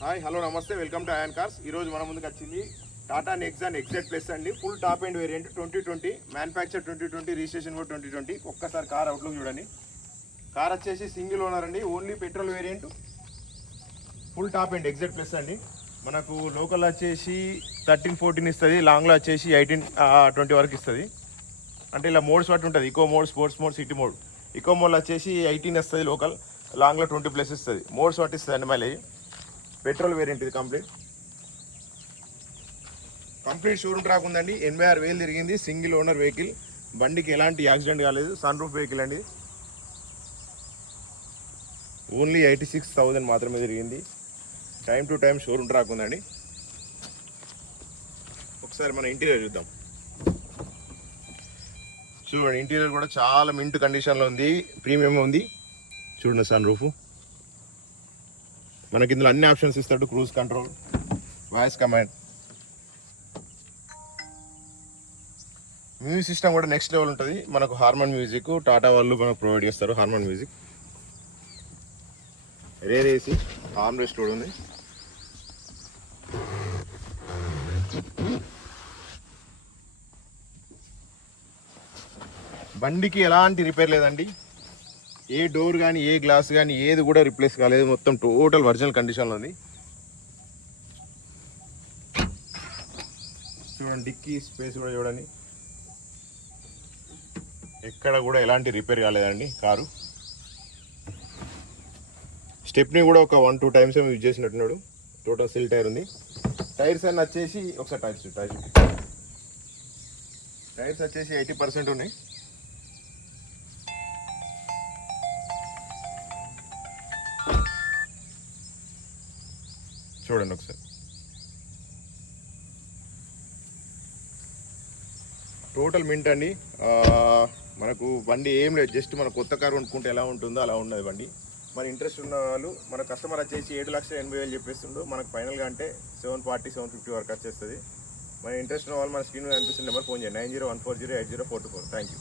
Hi hello నమస్తే, welcome to ion cars. ఈరోజు మన ముందుకు వచ్చింది టాటా నెక్సాన్ ఎగ్జాక్ట్ ప్లస్ అండి. Full top and variant 2020, manufacture 2020, registration కూడా 2020. ఒక్కసారి కార్ అవుట్లుక్ చూడండి. కార్ వచ్చేసి సింగిల్ ఓనర్ అండి, only petrol variant, full top and exact plus అండి. మనకు లోకల్ వచ్చేసి 13-14 ఇస్తుంది, లాంగ్లో వచ్చేసి 18-20 వరకు ఇస్తుంది. అంటే ఇలా మోడ్స్ బట్టి ఉంటుంది, eco mode, sports mode, city mode. Eco mode వచ్చేసి 18 వస్తుంది లోకల్, లాంగ్లో 20+ ఇస్తుంది. మోడ్స్ బట్టి ఇస్తుంది అండి. మళ్ళీ పెట్రోల్ వేరియంట్ ఇది కంప్లీట్ షోరూమ్ ట్రాక్ ఉందండి. 86,000 తిరిగింది. సింగిల్ ఓనర్ వెహికల్, బండికి ఎలాంటి యాక్సిడెంట్ కాలేదు. సన్ రూఫ్ వెహికల్ అండి. ఓన్లీ 86,000 మాత్రమే తిరిగింది. Time to time showroom track ఉందండి. ఒకసారి మన ఇంటీరియర్ చూద్దాం. చూడండి, ఇంటీరియర్ కూడా చాలా మింట్ కండిషన్లో ఉంది, ప్రీమియం ఉంది. చూడండి సన్ రూఫ్. మనకి ఇందులో అన్ని ఆప్షన్స్ ఇస్తాడు. Cruise control, voice command, music system కూడా నెక్స్ట్ లెవెల్ ఉంటుంది. మనకు హార్మోన్ మ్యూజిక్ టాటా వాళ్ళు మనకు ప్రొవైడ్ చేస్తారు. Hormone music, rare AC, arm rest కూడా ఉంది. బండికి ఎలాంటి రిపేర్ లేదండి. ఏ డోర్ కానీ ఏ గ్లాస్ కానీ ఏది కూడా రిప్లేస్ కాలేదు. మొత్తం టోటల్ ఒరిజినల్ కండిషన్లో ఉంది. చూడండి, డిక్కీ స్పేస్ కూడా చూడండి, ఎక్కడ కూడా ఎలాంటి రిపేర్ కాలేదండి కారు. స్టెప్ని కూడా ఒక 1-2 టైమ్స్ ఏమో యూజ్ చేసినట్టున్నాడు. టోటల్ సిల్ టైర్ ఉంది. టైర్స్ అన్నీ వచ్చేసి ఒకసారి టైర్స్ వచ్చేసి 80% ఉన్నాయి. చూడండి ఒకసారి. టోటల్ మింట్ అండి. మనకు బండి ఏం లేదు, జస్ట్ మన కొత్త కారు కొనుక్కుంటే ఎలా ఉంటుందో అలా ఉన్నది బండి. మన ఇంట్రెస్ట్ ఉన్న వాళ్ళు, మన కస్టమర్ వచ్చేసి 7,80,000 చెప్పేస్తుండో, మనకు ఫైనల్గా అంటే 740-750 వరకు వచ్చేస్తుంది. మన ఇంట్రెస్ట్ ఉన్న వాళ్ళు మన స్క్రీన్ మీద అనిపిస్తున్న నెంబర్ ఫోన్ చేయండి. 9014080424. Thank you.